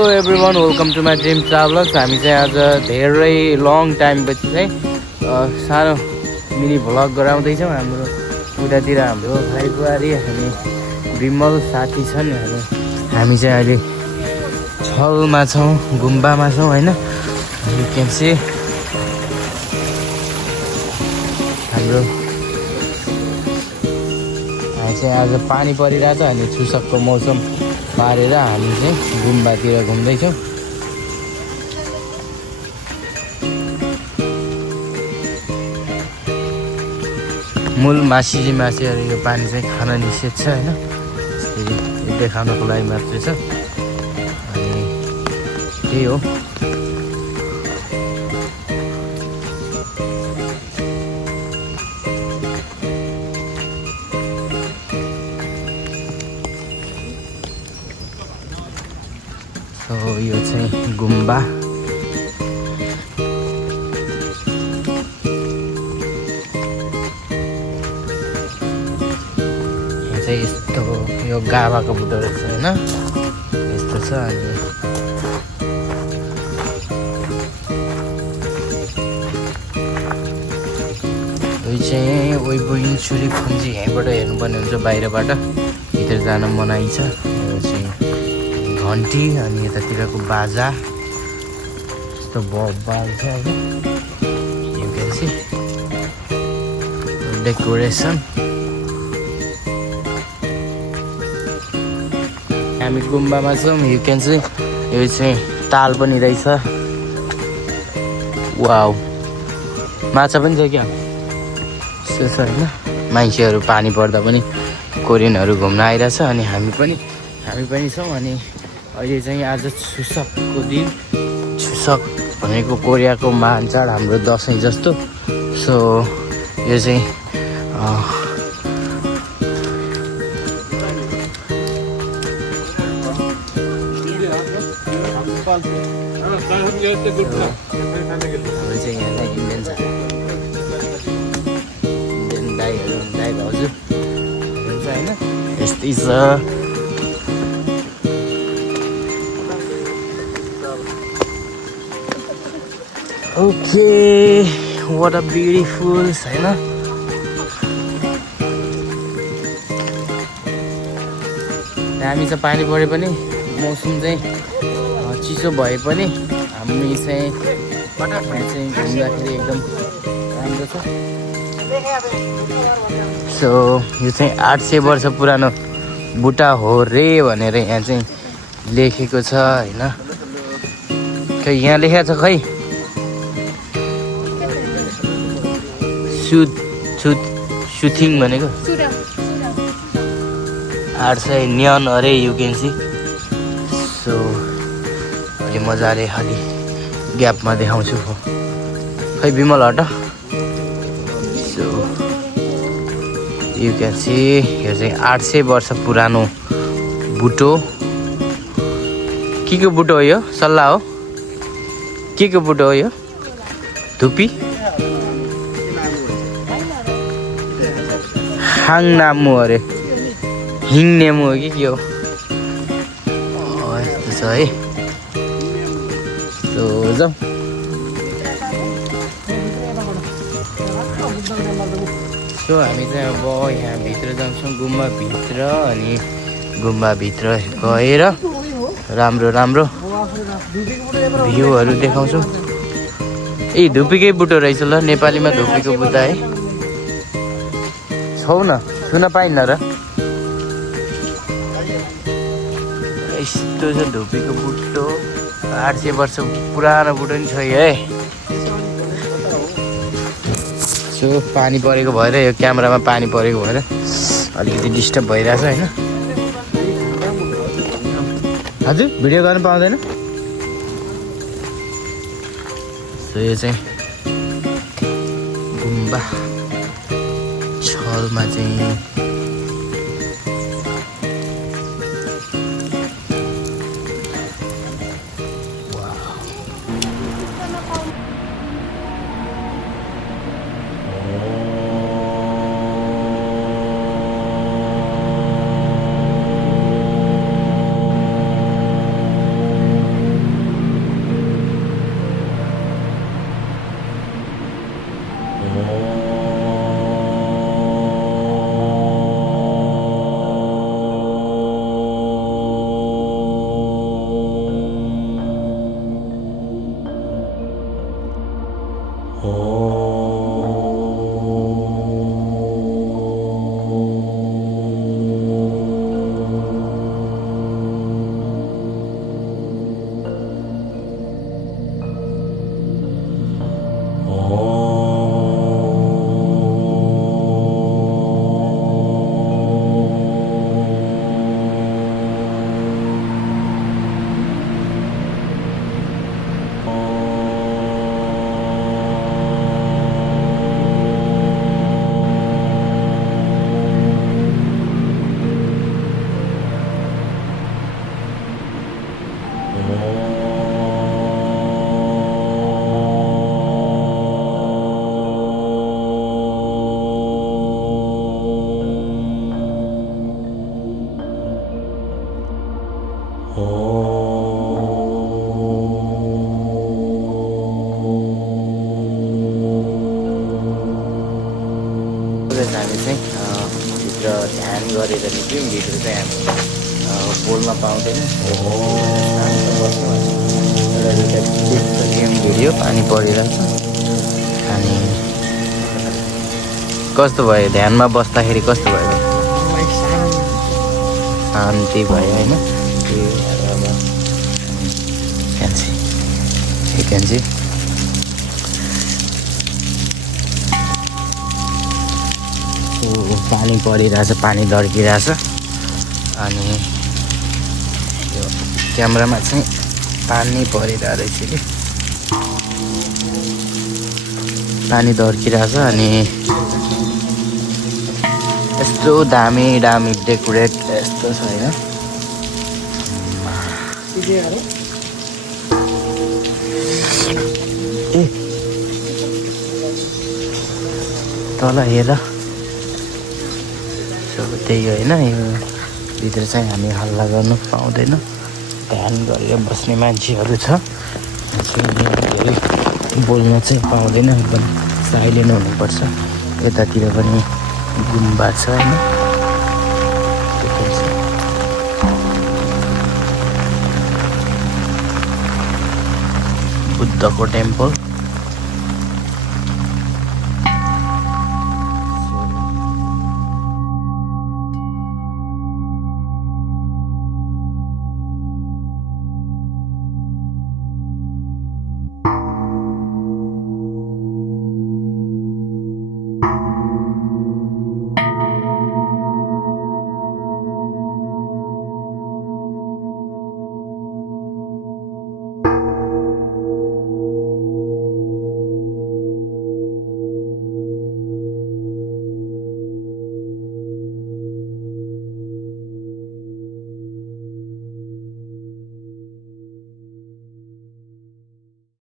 Hello everyone, welcome to my dream travellers. हामी चाहिँ आज धेरै लङ टाइमपछि चाहिँ सानो मिनी भ्लग गराउँदैछौँ। हाम्रो उतातिर हाम्रो भाइ बुहारी हामी विमल साथी छन्। हामी चाहिँ अहिले छलमा छौँ, गुम्बामा छौँ होइन। यु क्यान सी हाम्रो चाहिँ आज पानी परिरहेछ। अनि चुसकको मौसम पारेर हामी चाहिँ गुम्बातिर घुम्दैछौँ। मूल मासिजी मासेहरू यो पानी चाहिँ खान निषेध छ होइन। यसरी देखाउनको लागि मात्रै छ। अनि त्यही हो। यो चाहिँ गुम्बा। यहाँ चाहिँ यस्तो यो गाभाको बुटो रहेछ होइन, यस्तो छ। अनि यो चाहिँ ओइबोइन छुरी खुम्ची यहीँबाट हेर्नुपर्ने हुन्छ, बाहिरबाट भित्र जान मनाइ छ। यो चाहिँ घन्टी अनि यतातिरको बाजा यस्तो बाजा छ होइन। You can see decoration. हामी गुम्बामा छौँ। यु क्यान सी यो चाहिँ ताल पनि रहेछ। वाउ, माछा पनि छ क्या, यस्तो छ होइन। मान्छेहरू पानी पर्दा पनि कोरियनहरू घुम्न आइरहेछ। अनि हामी पनि छौँ। अनि अहिले चाहिँ आज छुसकको दिन। छुसक भनेको कोरियाको महान चाड, हाम्रो दसैँ जस्तो। सो यो चाहिँ यहाँ इन्डियन छ, इन्डियन दाईहरू दाई भाउजू हुन्छ होइन। यस्तै छ। Okay, what a beautiful होइन। हामी चाहिँ पानी परे पनि मौसम चाहिँ चिसो भए पनि हामी चाहिँ घुम्दाखेरि एकदम राम्रो छ। सो यो चाहिँ 800 वर्ष पुरानो बुट्टा हो रे भनेर यहाँ चाहिँ लेखेको छ होइन। खै यहाँ लेखेको छ खै सुथिङ भनेको 800 न्यन अरे। You can C. सो अहिले मजाले अलि ग्यापमा देखाउँछु खै Bimal hut. So you can see यो चाहिँ 800 वर्ष पुरानो बुटो। के को बुटो हो यो? सल्लाह हो? के को बुटो हो यो? धुपी हाङनामु अरे, हिङनेमु हो कि के हो? यस्तो छ है। सो जाउँ। सो हामी चाहिँ अब यहाँ भित्र जान्छौँ, गुम्बाभित्र। अनि गुम्बाभित्र गएर राम्रो राम्रो भ्यूहरू देखाउँछौँ। ए धुपीकै बुटो रहेछ ल, नेपालीमा धुपीको बुट्टा है। छौ न, छुन पाइन्न र। यस्तो छ धुपीको बुट्टो। 800 वर्ष पुरानो बुट्टो नि छ है। सो पानी परेको भएर यो क्यामेरामा पानी परेको भएर अलिकति डिस्टर्ब भइरहेछ होइन। हजुर भिडियो गर्नु पाउँदैन। सो यो चाहिँ गुम्बा छलमा चाहिँ हामी चाहिँ भित्र ध्यान गरेर निस्क्यौँ। भित्र चाहिँ हामी बोल्न पाउँदैनौँ। शान्त बस्नु एउटा दुइटा क्लिक गरिदियौँ भिडियो। पानी परिरहेछ। अनि कस्तो भयो ध्यानमा बस्दाखेरि? कस्तो भयो? शान्ति भयो होइन? फ्यान्सी पानी परिरहेछ, पानी दर्किरहेछ। अनि यो क्यामेरामा चाहिँ पानी परिरहेको रहेछ कि पानी दर्किरहेछ। अनि यस्तो दामी दामी डेकोरेट यस्तो छ होइन? ए तल हेर, त्यही होइन? यो भित्र चाहिँ हामी हल्ला गर्नु पाउँदैन। ध्यान गरेर बस्ने मान्छेहरू छ। धेरै बोल्न चाहिँ पाउँदैन, एकदम साइलेन्ट हुनुपर्छ। यतातिर पनि गुम्बा छ होइन? बुद्धको टेम्पल।